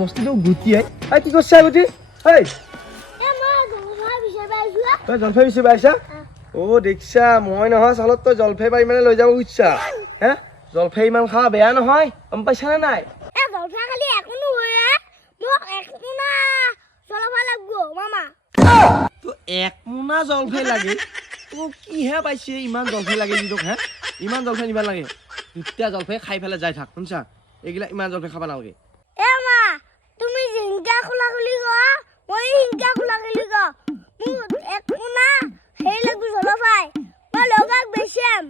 বস্তুটো গুটিয়াই কি কৰছে গুটি জলফাই বিচাৰি পাইছা ও দেখছা মই নহয় চালত তই জলফাই পাৰি মানে লৈ যাব ইচ্ছা হে জলফাই ইমান খা বেয়া নহয় গম পাইছা নে নাই তো এক মোনা জলফাই লাগে তো কিহে পাইছে ইমান জলফাই লাগে যিটোক হে ইমান জলফাই নিবা লাগে দুটা জলফাই খাই পেলাই যাই থাক শুনছা এইগিলা ইমান জলফাই খাব নালাগে তুমি জিংকা খোলা খুলি গ মই হিংকা খোলা খুলি গ মু এক মোনা হেই লাগু জলফাই মই লগাক বেছিম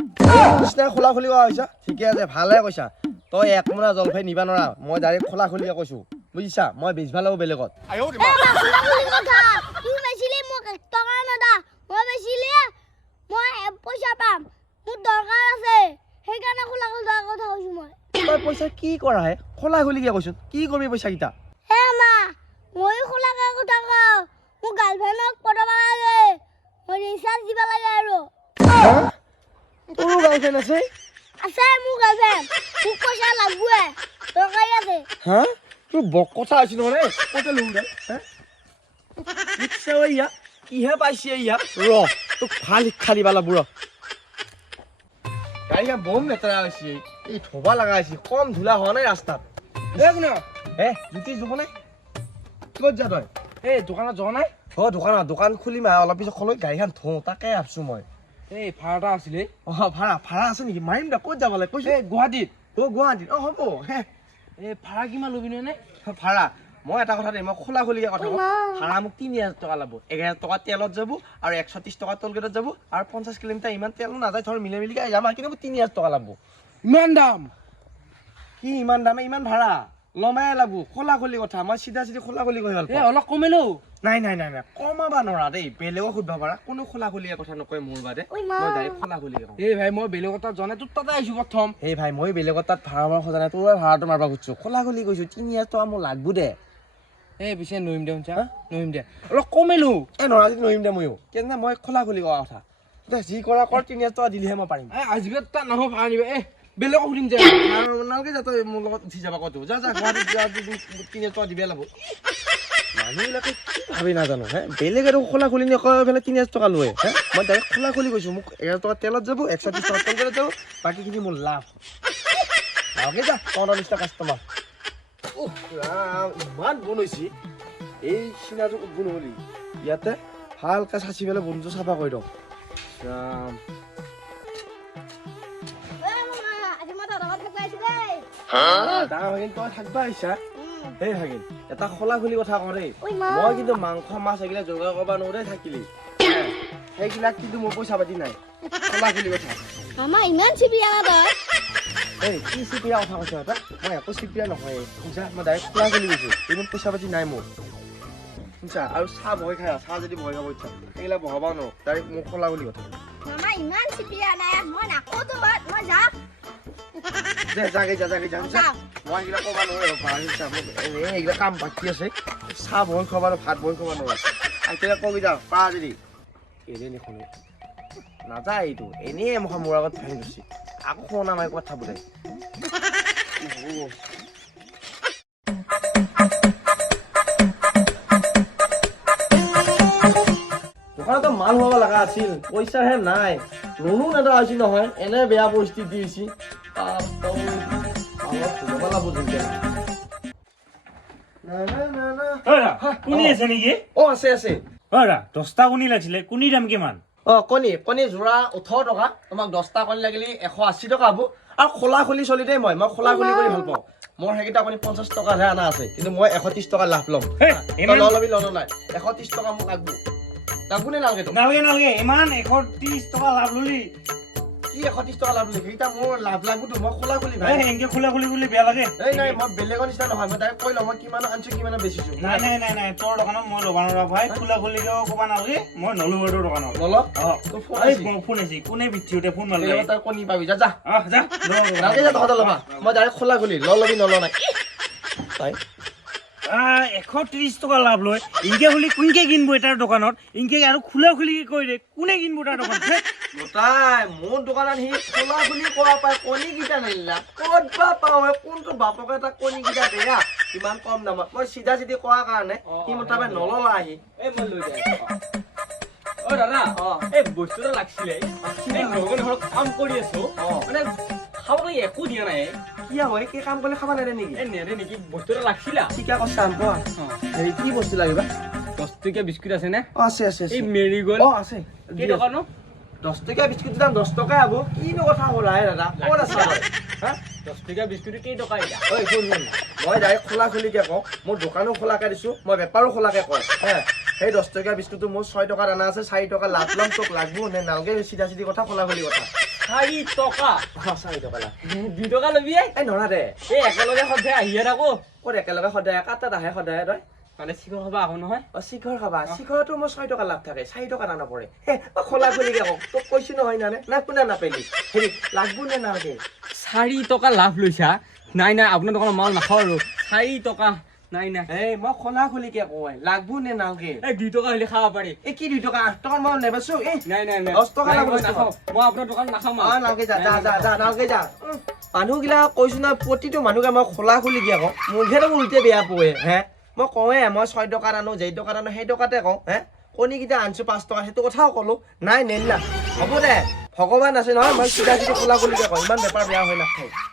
কৃষ্ণ খোলা খুলি কোৱা হৈছা ঠিকে আছে ভালে কৈছা তই এক মোনা জলফাই নিবা নৰা মই ডাইৰেক্ট খোলা খুলি কৈছো বুজিছা মই বেচবা লাগো বেলেগত তুমি বেছিলে মোক টকা নদা মই বেছিলে মই পইচা পাম মোৰ দৰকাৰ আছে সেইকাৰণে খোলা খোলা কথা কৈছো মই তই পইচা কি কৰা হে খোলা খুলি কিয় কৈছো কি কৰিবি পইচা কিটা মই খোলা কথা কওঁ মোৰ গাৰ্লফ্ৰেণ্ডক পঠাব লাগে মই ৰিচাৰ্জ দিব লাগে আৰু তোৰো গাৰ্লফ্ৰেণ্ড আছে মোৰ গাৰ্লফ্ৰেণ্ড মোক পইচা লাগবে দৰকাৰী আছে হা তোৰ বক কথা আছিল মানে কতে লওঁ দে হা ইচ্ছা ইয়া কিহে পাইছে ইয়া ৰ তোক ভাল শিক্ষা দিবা লাগব ৰ গাড়ীখন বম লেতেৰা হৈছে এই থবা লগা হৈছে কম ধূলা হোৱা নাই ৰাস্তাত কোনে জ্যোতি জোকনে ক'ত যা তই দোকানত যোৱা নাই দোকান খুলিম অলপ পিছত খলৈ গাড়ীখন থওঁ তাকে ভাবছো মই ভাড়া এটা আছিলে ভাড়া আছে নেকি মাৰিম দে ক'ত যাব লাগে কৈছো গুৱাহাটীত গুৱাহাটীত হ'ব ভাড়া কিমান ল'বি নে ভাড়া মই এটা কথা দেই মই খোলা খুলিকে কথা কওঁ ভাড়া মোক ৩,০০০ টকা ল'ব ১,০০০ টকা তেলত যাব আৰু ১৩০ টকা টোল গেটত যাব আৰু ৫০ কিলোমিটাৰ ইমান তেলো নাযায় ধৰ মিলাই মিলিকে যাম কিন্তু মোক ৩,০০০ টকা ল'ব ইমান দাম কি ইমান দাম ইমান ভাড়া লমাই লাগব খোলা খুলি কথা মই চিধা চিধি খোলা খুলি কৈ ভাল অলপ কমিলো নাই কমাবা নৰা দেই বেলেগক সুধিব পাৰা কোনো খোলা খুলিয়ে কথা নকয় মোৰ বাদে মই ডাইৰেক্ট খোলা খুলিকে কওঁ ভাই মই বেলেগৰ তাত জনাই তোৰ তাতে আহিছো প্ৰথম ভাই মই বেলেগৰ তাত ভাড়া মাৰা খোজা নাই তোৰ ভাড়াটো মাৰবা খুজিছো খোলা খুলি কৈছো ৩,০০০ টকা মোক লাগব দে পিছে নহিম দে শুনছা নহিম দে অলপ কমিলো নৰা যদি নহিম দে ময়ো কেনে মই খোলা খুলি কোৱা কথা যি কৰা কৰ ৩,০০০ টকা দিলেহে মই পাৰিম আজিকালি তাত নাহো ভাড়া নিবা বেলেগক সুধিম যে নালগে যা তই মোৰ লগত উঠি যাবা কতো যা গুৱাহাটীত যোৱা ৩,০০০ টকা দিবে লাগব মানুহবিলাকে কি ভাবি নাজানো বেলেগ আৰু খোলা খুলি নকয় পেলাই ৩,০০০ টকা লয় মই ডাইৰেক্ট খোলা খুলি কৈছো মোক ১,০০০ টকা তেলত যাব ১৩০ টকা টোল গেটত যাব বাকীখিনি মোৰ লাভ নালগে যা তহঁতৰ নিচিনা কাষ্টমাৰ ইমান গুণ হৈছে এই চিনাটো গুণ হলি ইয়াতে ভালকে চাচি পেলাই বনটো চাফা কৰি দিওঁ ডাঙৰ ভাগিন তই থাকবা আহিছা ভাগিন এটা খোলা খুলি কথা কওঁ দেই মই কিন্তু মাংস মাছ এইগিলা যোগাৰ কৰবা নোৱাৰে থাকিলি সেইগিলাক কিন্তু মোৰ পইচা পাতি নাই খোলা খুলি কথা ইমান চিপিয়া কি চিপিয়া কথা কৈছ এটা মই একো চিপিয়া নহয় শুনছা মই ডাইৰেক্ট খোলা খুলি গৈছো ইমান পইচা পাতি নাই মোৰ শুনছা আৰু চাহ বহি খাই চাহ যদি বহি খাব ইচ্ছা সেইগিলা বহাবা নোৱাৰো ডাইৰেক্ট মোৰ খোলা খুলি কথা ইমান চিপিয়া নাই মই নাকো তোমাৰ মই যাম জাগে মই এইগিলা ক'বা নোৱাৰো এইগিলা কাম বাকী আছে চাহ বহি খাব আৰু ভাত বহি খাব নোৱাৰো এতিয়া কবি যা পাৰা যদি এনে নুশুনে নাযায় এইটো এনেই মোক মোৰ আগত ভাঙি গৈছে আকৌ শুনা মাৰি কথা বোলে দোকানতো মাল হ'ব লগা আছিল পইচাহে নাই লোনো নেদা হৈছি নহয় এনে বেয়া পৰিস্থিতি হৈছে কণী আছে নেকি আছে 10টা কণী লাগিছিলে কণীৰ দাম কিমান কণী যোৰা 18 টকা তোমাক 10টা কণী লাগিলে 180 টকা হ'ব আৰু খোলা খুলি চলি দেই মই খোলা খুলি কৰি ভাল পাওঁ মোৰ সেইকেইটা কণী 50 টকাহে অনা আছে কিন্তু মই 130 টকা লাভ ল'ম ল'বি নাই 130 টকা মোক লাগব নে নালাগে ইমান 130 টকা লাভ ললি কি 130 টকা লাভ ললি সেইটা মোৰ লাভ লাগবতো মই খোলা খুলি ভাই এনেকে খোলা খুলি বুলি বেয়া লাগে নাই মই বেলেগৰ নিচিনা নহয় মই ডাইৰেক্ট কৈ লওঁ মই কিমান আনছো কিমান বেচিছো নাই তোৰ দোকানত মই ল'ব নোৱাৰা ভাই খোলা খুলিকেও ক'বা নালাগে মই নলো তোৰ দোকানত নলক ফোন আহিছে কোনে ভিডিঅ'তে ফোন মাৰিলে তই কণী পাবি যা যা নালাগে যা তহঁতে ল'বা মই ডাইৰেক্ট খোলা খুলি ল'বি নাই তাই 130 টকা লাভ লয় ইনকে খুলি কোনকে কিনব এটাৰ দোকানত ইনকে আৰু খোলা খুলি কৈ দে কোনে কিনব তাৰ দোকানত গোটাই মোৰ দোকানত সি খোলা খুলি কোৱা পাই কণীকেইটা নিলা ক'ত বা পাওঁ কোনটো বাপকে তাক কণীকেইটা দেয়া ইমান কম দামত মই চিধা চিধি কোৱাৰ কাৰণে সি মোৰ তাৰপৰা নললা আহি এই মই লৈ যাই অ দাদা এই বস্তুটা লাগছিলে এই নগন ঘৰত কাম কৰি আছো মানে খাবলৈ একো দিয়া নাই কি হয় কি কাম কৰিলে খাব নেদে নেকি এই নেৰে নেকি বস্তুটা লাগছিলা ঠিকা কৈছা কোৱা হেৰি কি বস্তু লাগিবা 10 টকীয়া বিস্কুট আছে নে আছে আছে এই মেৰিগোল্ড আছে কি টকা নো 10 টকীয়া বিস্কুটৰ দাম 10 টকাই হ'ব কিনো কথা হ'ল দাদা ক'ত আছা হা 10 টকীয়া বিস্কুট কেই টকা এটা ঐ শুন মই ডাইৰেক্ট খোলা খুলিকে কওঁ মোৰ দোকানো খোলাকে দিছোঁ মই বেপাৰো খোলাকে কওঁ হা সেই 10 টকীয়া বিস্কুটটো মোৰ 6 টকা দানা আছে 4 টকা লাভ ল'ম তোক লাগব নে নালগে চিধা চিধি কথা খোলা খুলি কথা 4 টকা 4 টকা লাভ 2 টকা ল'বি এই নৰা দে এই একেলগে সদায় আহিয়ে থাকো ক'ত একেলগে সদায় কাটাত আহে সদায় তই মানে চিকৰ খাবা আহো নহয় চিখৰ খাবা চিখৰতো মোৰ 6 টকা লাভ থাকে 4 টকা দানা পৰে হে খোলা খুলিকে কওঁ তোক কৈছো নহয় নানে না কোনে নাপালি হেৰি লাগব নে নালগে 4 টকা লাভ লৈছা নাই নাই আপোনাৰ দোকানৰ মাল নাখাওঁ আৰু 4 টকা নাই নাই এই মই খোলা খুলিকে কওঁ লাগব নে নালগে এই 2 টকা হ'লে খাব পাৰি এই কি 2 টকা 8 টকাৰ মই নেবেছো এই নাই নাই নাই 10 টকা নাই, লাগব মই নাখাওঁ মই আপোনাৰ দোকান নাখাওঁ নালগে যা যা যা নালগে যা মানুহগিলা কৈছো না প্ৰতিটো মানুহকে মই খোলা খুলিকে কওঁ মোকহে উল্টে বেয়া পোৱে হে মই কওঁৱে মই 6 টকাত আনো যেই টকাত আনো সেই টকাতে কওঁ হে কণীকেইটা আনিছো 5 টকা সেইটো কথাও ক'লো নাই নেলা হ'ব দে ভগৱান আছে নহয় মই চিধা চিধি খোলা খুলিকে কওঁ ইমান বেপাৰ বেয়া হৈ নাথাকে